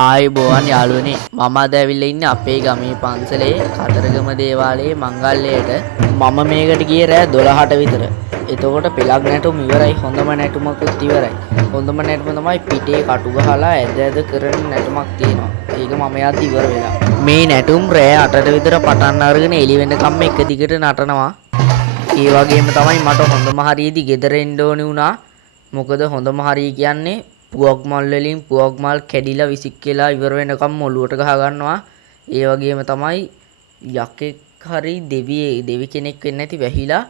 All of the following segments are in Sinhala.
ආයුබෝවන් යාළුවනේ මම අද ඇවිල්ලා ඉන්නේ අපේ ගමේ පන්සලේ කතරගම දේවාලයේ මංගල්‍යයට මම මේකට ගියේ රෑ 12ට විතර. එතකොට පෙලක් නැටුම් ඉවරයි හොඳම නැටුමකුත් ඉවරයි. හොඳම නැටුම තමයි පිටේ කටු ගහලා ඇද කරන නැටුමක් තියෙනවා. ඒක මම යද්දි ඉවර වෙලා. මේ නැටුම් රෑ 8ට විතර පටන් අරගෙන එළි වෙනකම් එක දිගට නටනවා. ඒ වගේම තමයි මට හොඳම හරියදී ගෙදර එන්න ඕනි වුණා. මොකද හොඳම හරිය කියන්නේ පුවක් මල් වලින් පුවක් මල් කැඩිලා විසික්කලා ඉවර වෙනකම් ඔලුවට ගහ ගන්නවා. ඒ වගේම තමයි යකෙක් හරි දෙවි කෙනෙක් වෙන්නේ නැති වැහිලා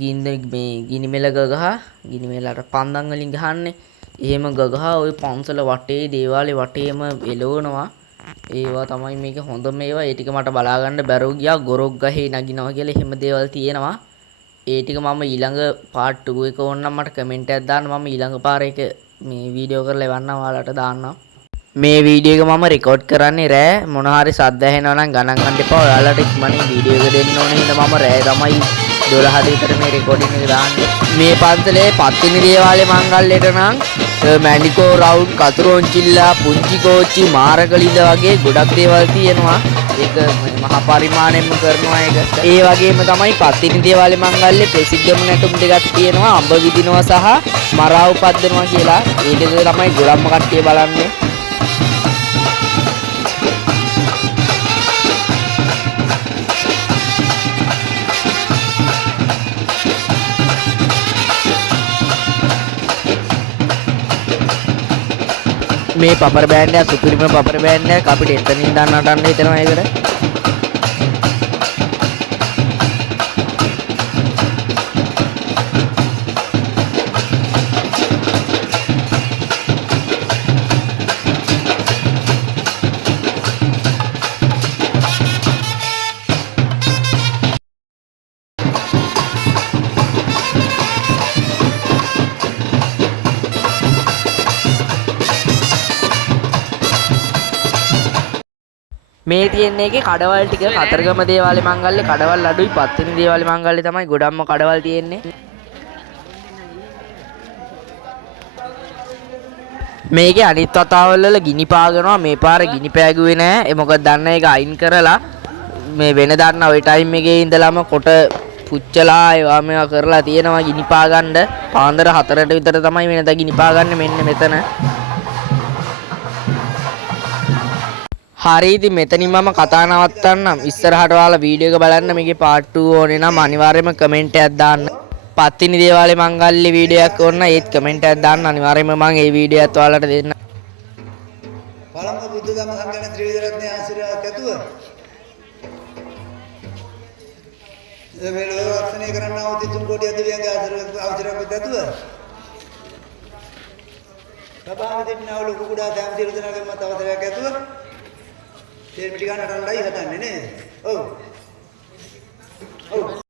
ගිනිමෙල ගගහ ගිනිමෙලට පන්දන් වලින් ගහන්නේ. එහෙම ගගහ ওই පන්සල වටේ දේවාලේ වටේම එලවනවා. ඒවා තමයි මේක හොඳම ඒවා. ඒ ටික මට බලා ගන්න බැරුව ගියා. ගොරොක් ගහේ නගිනවා කියලා එහෙම දේවල් තියෙනවා. ඒ ටික මම ඊළඟ පාර්ට් 2 එක ඕනනම් මට කමෙන්ට් එකක් දාන්න. මම ඊළඟ පාර එක මේ වීඩියෝ කරලා එවන්නම් ඔයාලට දාන්නම්. මේ වීඩියෝ එක මම රෙකෝඩ් කරන්නේ රෑ මොන හරි සද්ද ඇහෙනවා නම් ගණන් ගන්න එපා. ඔයාලට ඉක්මනින් වීඩියෝ එක දෙන්න ඕනේ. හින්දා මම රෑ තමයි 12 විතර මේ රෙකෝඩින් එක දාන්නේ. මේ පන්සලේ පත්තිනි දේවාලේ මංගල්‍යයට නම් මැණිකෝ රවුන්ඩ් කතුරුංචිල්ලා පුංචි කෝච්චි මාරකලිද වගේ ගොඩක් දේවල් තියෙනවා. ඒක මහා පරිමාණයෙන්ම කරනවා ඒක. ඒ වගේම තමයි පත්තිනි දේවාලේ මංගල්‍යයේ ප්‍රසිද්ධම නැටුම් දෙකක් තියෙනවා. අඹ විදිනවා සහ මරාව් පද්දනවා කියලා. ඒ දෙක තමයි ගොඩක්ම කට්ටිය බලන්නේ. මේ පපර බෑන්ඩ් එක සුපිරිම පපර බෑන්ඩ් එක අපිට එතනින් ඉඳන් නටන්න හිතෙනවා ඒකට. මේ තියෙන එකේ කඩවල් ටික කතරගම දේවාලේ මංගල්‍ය කඩවල් අඩුයි. පත්තිනි දේවාලේ මංගල්‍ය තමයි ගොඩක්ම කඩවල් තියෙන්නේ. මේකේ අනිත් වතාවල් වල ගිනි පාගනවා. මේ පාර ගිනි පෑගුවේ නෑ. ඒ මොකද දන්න එක අයින් කරලා මේ වෙන දන්න ওই ටයිම් එකේ ඉඳලාම කොට පුච්චලා ඒවා මේවා කරලා තියෙනවා ගිනි පාගන්න. පාන්දර 4ට විතර තමයි වෙනදා ගිනි පාගන්නේ මෙන්න මෙතන. හරි ඉතින් මෙතනින් මම කතා නවත්තන්නම්. ඉස්සරහට ඔයාලා වීඩියෝ එක බලන්න. මේකේ පාර්ට් 2 ඕනේ නම් අනිවාර්යයෙන්ම කමෙන්ට් එකක් දාන්න. පත්තිනි දේවාලේ මංගල්‍ය වීඩියෝ එකක් ඕන නම් ඒත් කමෙන්ට් එකක් දාන්න. අනිවාර්යයෙන්ම මම ඒ වීඩියෝ එකත් ඔයාලට දෙන්න. පළමු බුද්ධ ධම්ම සංඝ ත්‍රිවිධ රත්නයේ ආශිර්වාදයක් ඇතුව මෙලොව රක්ෂණය කරන්නා වූ තිතුම් කෝටි අධිව්‍යංග ආශිර්වාදයක් ඇතුව සබාව දෙන්නා වූ ලොකු කුඩා සෑම සියලු දෙනාගේම අවසරයක් ඇතුව තේරෙ පිටි ගන්නටයි හදන්නේ නේද? ඔව්. ඔව්.